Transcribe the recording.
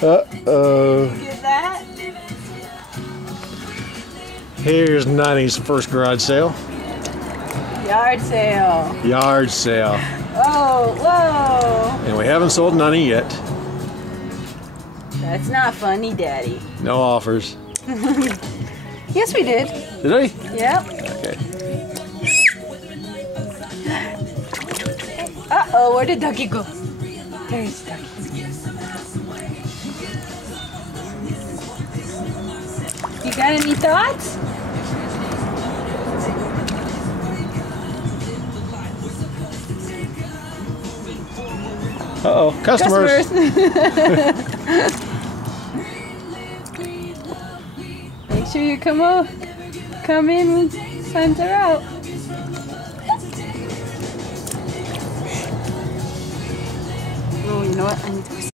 Uh-oh. Get that? Here's Nani's first garage sale. Yard sale. Yard sale. Oh, whoa. And we haven't sold Nani yet. That's not funny, Daddy. No offers. Yes, we did. Did I? Yep. Okay. Uh-oh, where did Ducky go? There's Ducky. You got any thoughts? Uh-oh, customers. Make sure you come in when times are out. Oh, you know what? I need to